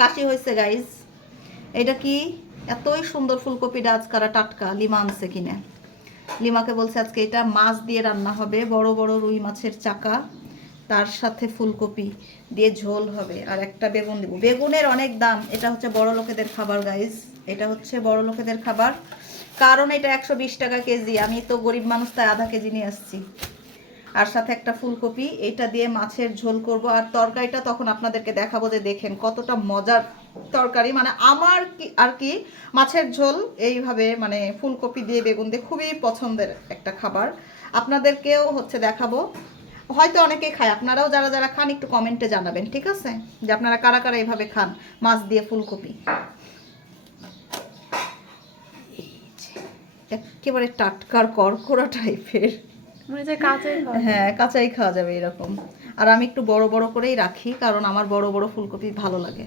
কাশি হয়েছে গাইজ এটা কি? এতই সুন্দর ফুলকপিটা আজকারা টাটকা, লিমা আনছে কিনে। লিমাকে বলছে আজকে এটা মাছ দিয়ে রান্না হবে, বড় বড় রুই মাছের চাকা, তার সাথে ফুলকপি দিয়ে ঝোল হবে, আর একটা বেগুন দেবো। বেগুনের অনেক দাম, এটা হচ্ছে বড় লোকেদের খাবার গাইজ এটা হচ্ছে বড় লোকেদের খাবার। কারণ এটা একশো বিশ টাকা কেজি, আমি তো গরিব মানুষ, তাই আধা কেজি নিয়ে আসছি। আর সাথে একটা ফুলকপি, এটা দিয়ে মাছের ঝোল করব। আর তরকারিটা তখন আপনাদেরকে দেখাবো যে দেখেন কতটা মজার তরকারি। মানে আমার কি, আর কি, মাছের ঝোল এইভাবে মানে ফুলকপি দিয়ে বেগুন দিয়ে খুবই পছন্দের একটা খাবার। আপনাদেরকেও হচ্ছে দেখাবো। হয়তো অনেকেই খায়, আপনারাও যারা যারা খান একটু কমেন্টে জানাবেন, ঠিক আছে? যে আপনারা কারা কারা এইভাবে খান মাছ দিয়ে ফুলকপি? একেবারে টাটকার করকোড়া টাইপের হ্যাঁ কাঁচাই খাওয়া যাবে এরকম। আর আমি একটু বড় বড় করেই রাখি, কারণ আমার বড় বড় ফুলকপি ভালো লাগে।